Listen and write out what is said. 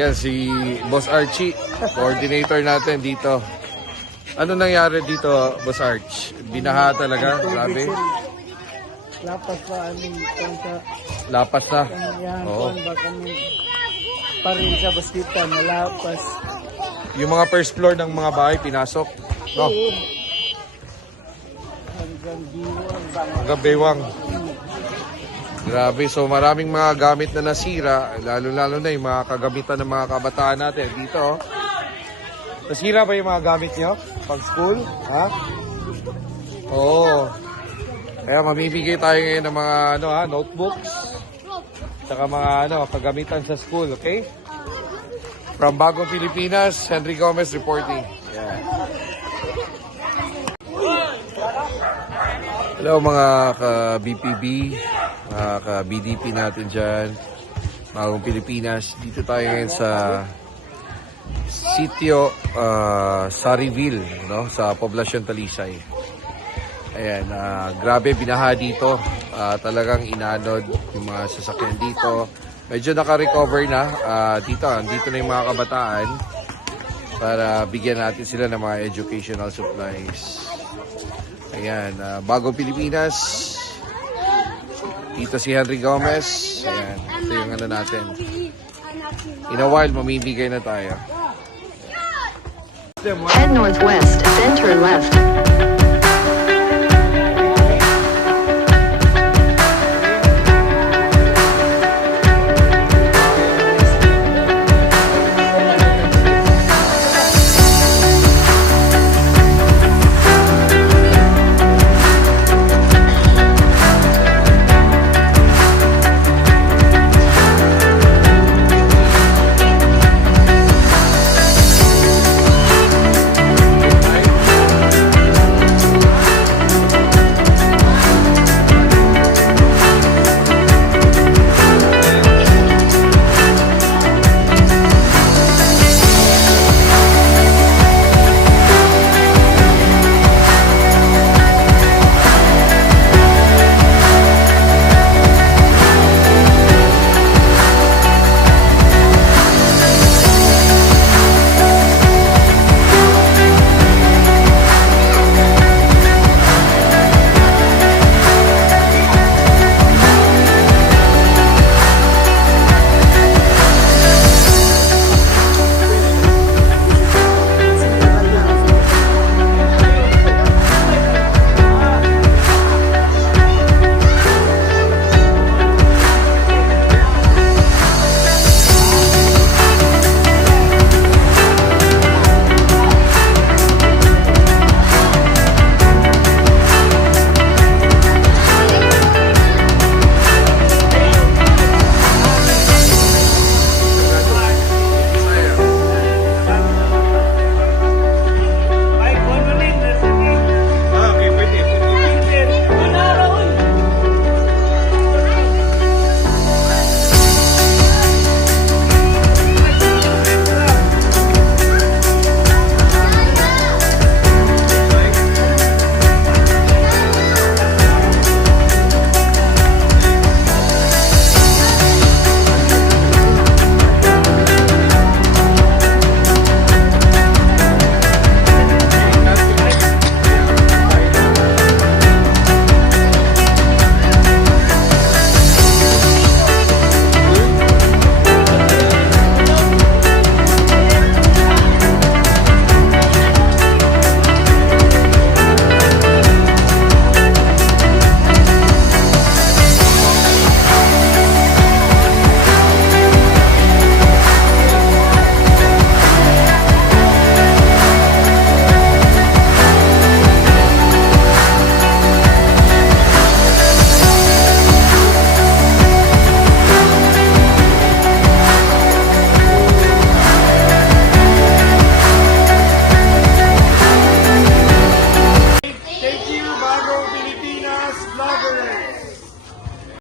Yan si Boss Archie, coordinator natin dito. Ano nangyari dito, Boss Arch? Binaha talaga, grabe. Lapas pa aning sa Lapas na. yan Oo. ba kami parin sa baskita na lapas. Yung mga first floor ng mga bahay pinasok. No? Hanggang diwang bang. Hanggang bewang. Grabe, so maraming mga gamit na nasira, lalo-lalo na yung mga kagamitan ng mga kabataan natin dito. Nasira ba yung mga gamit nyo pag school? Ha? Oo. Kaya mamimigay tayo ngayon ng mga notebooks, saka mga kagamitan sa school, okay? From Bagong Pilipinas, Henry Gomez reporting. Yeah. Hello mga ka-BPB, mga ka-BDP natin dyan, Bagong Pilipinas. Dito tayo ngayon sa sitio Sariville, no? Sa Poblacion Talisay. Ayan, grabe binaha dito. Talagang inanod yung mga sasakyan dito. Medyo naka-recover na. Dito na yung mga kabataan para bigyan natin sila ng mga educational supplies. Ayan, Bagong Pilipinas. Dito si Henry Gomez. Ayan, ito yung natin. In a while, mamibigay na tayo. Head northwest, center left.